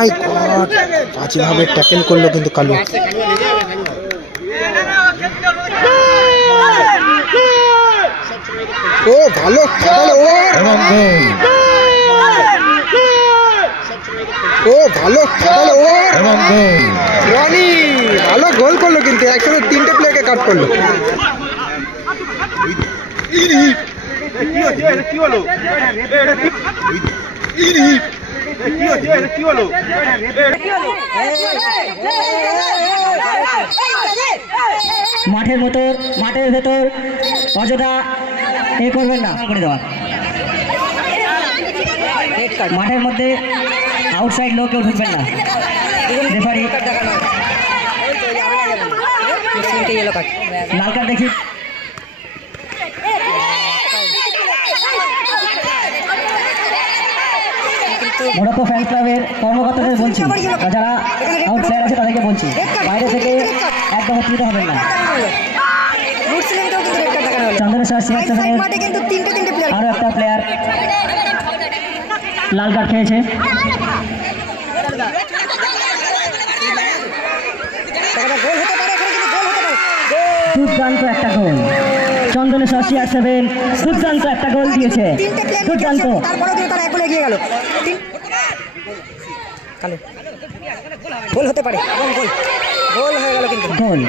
মাই god, বাজেভাবে tackle করলো কিন্তু কালু। ও ভালো ও ভালো রনি ভালো গোল করলো কিন্তু একসাথে 3টে প্লেয়ারকে কাট করলো। মাঠের ভেতর অযথা এ করবেন না করে দেওয়া। মাঠের মধ্যে আউটসাইড লোক কেউ ঢুকবেন না। রেফারি লাল কার্ড দেখি। মোড়াপো ফ্যান ক্লাবের কর্মকর্তাদের বলছি, যারা আউট প্লেয়ার আছে তাদেরকে বলছি, বাইরে থেকে একদম উত্তেজিত হবেন না। চন্দনেশ্বর সিয়ার সেভেনের আরও একটা প্লেয়ার লাল কার্ড খেয়েছে। দুর্দান্ত একটা গোল, চন্দনেশ্বর সিয়ার সেভেন দুর্দান্ত একটা গোল দিয়েছে। দুর্দান্ত গোল হতে পারে, গোল হয়ে গেল কিন্তু গোল।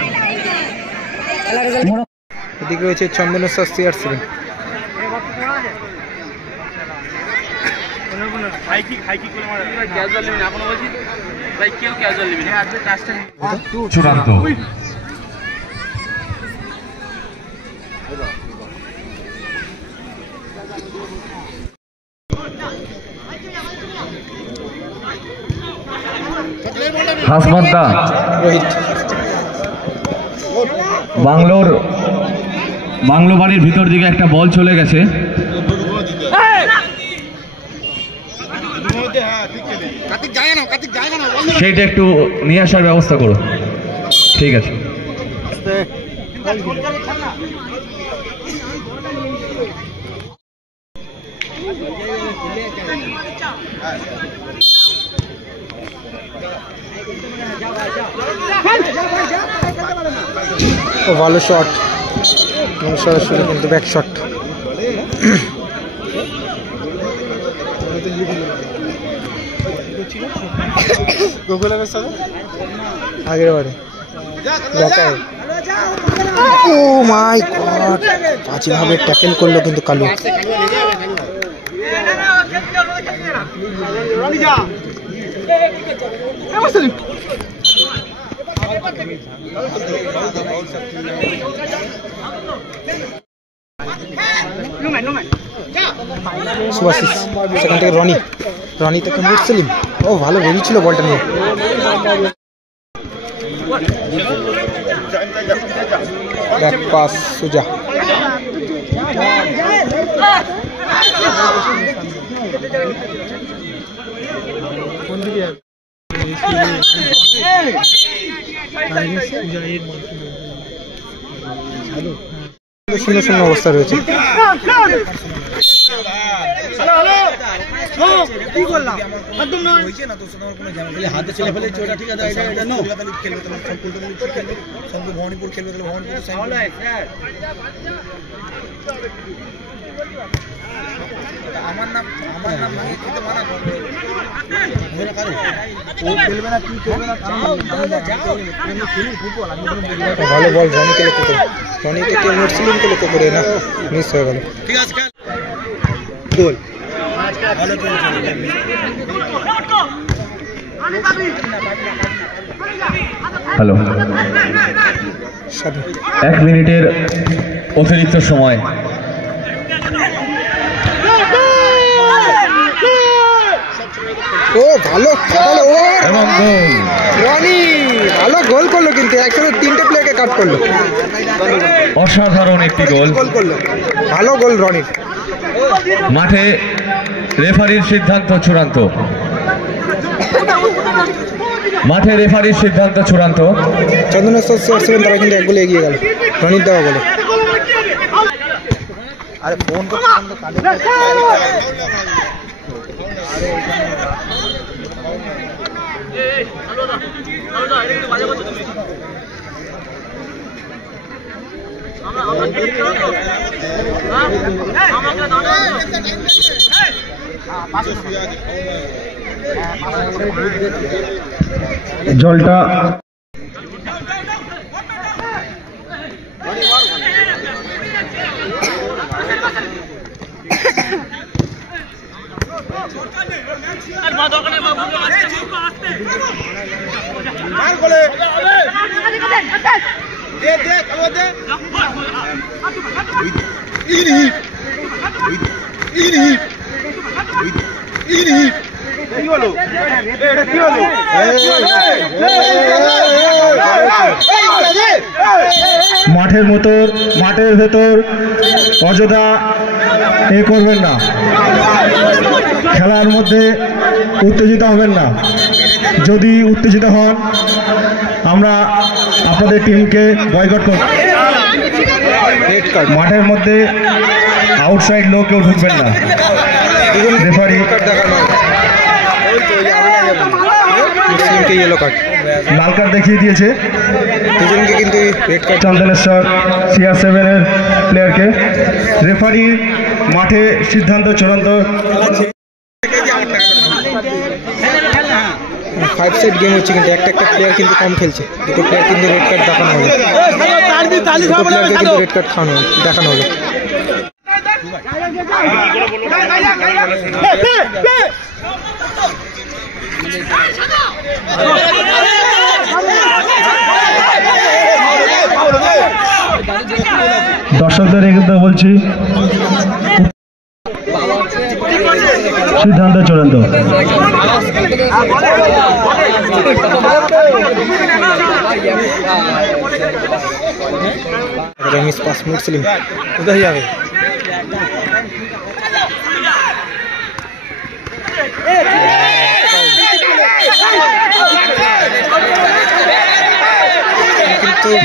এদিকে রয়েছে চন্দনেশ্বর সিআর সেভেন। চূড়ান্ত হাসমদ্দা বাংলো বাড়ির ভিতর দিকে একটা বল চলে গেছে। সেইটা একটু নিয়ে আসার ব্যবস্থা করো। ঠিক আছে। ও ভালো শট, সরাসরি কিন্তু ব্যাক শট। আগের বারে ও মাই গড, বাজেভাবে ট্যাকেল করলো কিন্তু কালু। সুভাশিস, সেখান থেকে রনি থেকে মুরসলিম। ও ভালো বেরিয়েছিল বলটা নিয়ে। ব্যাক পাস সুজা। শূন্য শূন্য অবস্থা রয়েছে। ভালো বল রনিকে লক্ষ্য করে, রনিকে মুরসলিমকে লক্ষ্য করে না, মিস হয়ে গেল। গোল। হ্যালো, 1 মিনিটের অতিরিক্ত সময়। ও ভালো রনি ভালো গোল করলো কিন্তু একসাথে 3টে প্লেয়ারকে কাট করলো। অসাধারণ একটি গোল করলো, ভালো গোল রনির। মাঠে রেফারির সিদ্ধান্ত চূড়ান্ত। চন্দনেশ্বর সিআর সেভেন তারা কিন্তু 1 গোলে এগিয়ে গেল রনির দেওয়া গোলে। আরে ফোন করতে জলটা মাঠের ভেতর অযথা করবেন না, খেলার মধ্যে উত্তেজিত হবেন না। যদি উত্তেজিত হন আমরা আপনাদের টিমকে বয়কট করব। মাঠের মধ্যে আউটসাইড লোক কেউ ঢুকবেন না। রেফারি লাল কার্ড দেখিয়ে দিয়েছে চন্দনেশ্বর CR7-এর প্লেয়ারকে। রেফারি মাঠে সিদ্ধান্ত চূড়ান্ত। 5 সেট গেম হচ্ছে, কিন্তু একটা প্লেয়ার কিন্তু কম খেলছে। দুটো প্লেয়ার কিন্তু রেড কার্ড দেখানো হলো, দুটো প্লেয়ারকে কিন্তু রেড কার্ড দেখানো হলো। দর্শকদের কিন্তু বলছি সিদ্ধান্ত চূড়ান্ত। मिस पास मुस्लिम उधर ही आवे।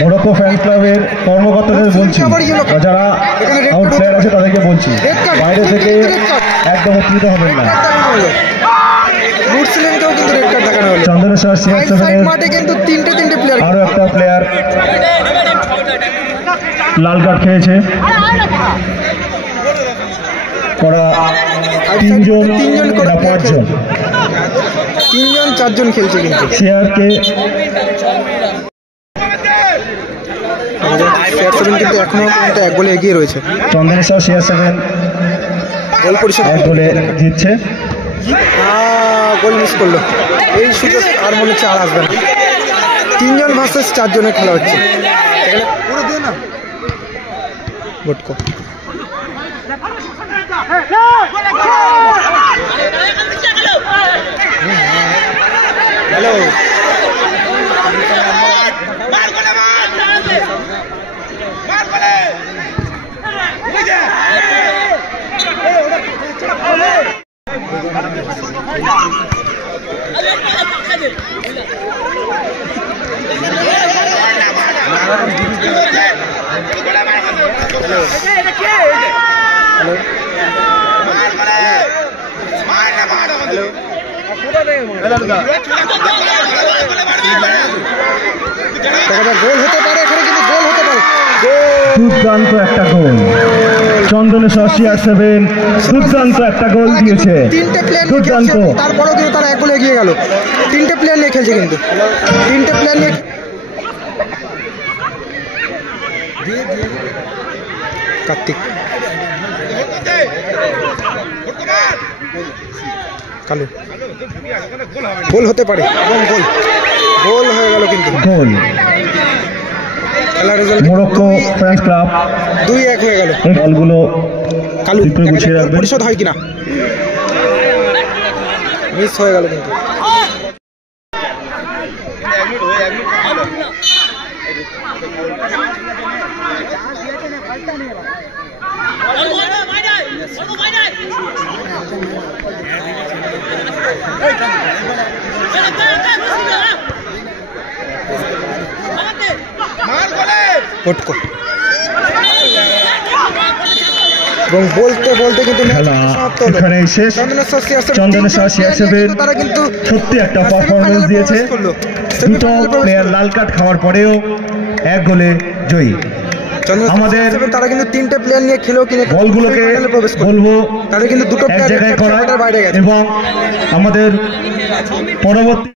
মোরক্কো ফ্যান ক্লাবের কর্মকর্তাদের বলছি, যারা আউট প্লেয়ার আছে তাদেরকে বলছি বাইরে থেকে একদম উত্তেজিত হবেন না। চন্দনেশ্বর CR7-এর আরো একটা প্লেয়ার লাল কার্ড খেয়েছে। তিনজন না 5 জন, 4 জন খেলছে কিন্তু CR7 কিন্তু এখনো পর্যন্ত 1 গোলে এগিয়ে রয়েছে। চন্দনেশ্বর CR7 গোল পরিশোধ 1 গোলে জিতছে। গোল মিস করলো, এই সুযোগ আর মনে হচ্ছে আর আসবে না। 3 জন ভার্সেস 4 জনের খেলা হচ্ছে। পুরো দিয়ে না বটকো হ্যালো গোল হতে পারে, এখানে কিন্তু গোল হতে পারে। দুর্দান্ত একটা গোল, চন্দনেশ্বর CR7 দুর্দান্ত একটা গোল দিয়েছে। 3টে প্লেয়ার দুর্দান্ত, তারপরেও কিন্তু তারা 1 গোলে এগিয়ে গেল। 3টে প্লেয়ার নিয়ে খেলছে, কিন্তু 3টে প্লেয়ার নিয়ে কার্তিক কালু গোল হতে পারে এবং গোল হয়ে গেল, কিন্তু গোল। খেলার রেজাল্ট মোরক্কো ফ্যান্স ক্লাব 2-1 হয়ে গেল। এই বলগুলো কালু গুছিয়ে রাখবেন। পরিশোধ হয় কিনা, মিস হয়ে গেল কিন্তু। পটকো এবং বলতে বলতে কিন্তু খেলা সমাপ্ত হলো। এখানে শেষ। চন্দনেশ্বর সিআরসিএফের তারা কিন্তু সত্যি একটা পারফরমেন্স দিয়েছে। দুটো প্লেয়ার লাল কার্ড খাওয়ার পরেও 1 গোলে জয়ী। আমাদের তারা কিন্তু 3টে প্লেয়ার নিয়ে খেলেও কিন্তু বলগুলোকে বলবো তাদের কিন্তু দুটো এক জায়গায় করা বাইরে গেছে এবং আমাদের পরবর্তী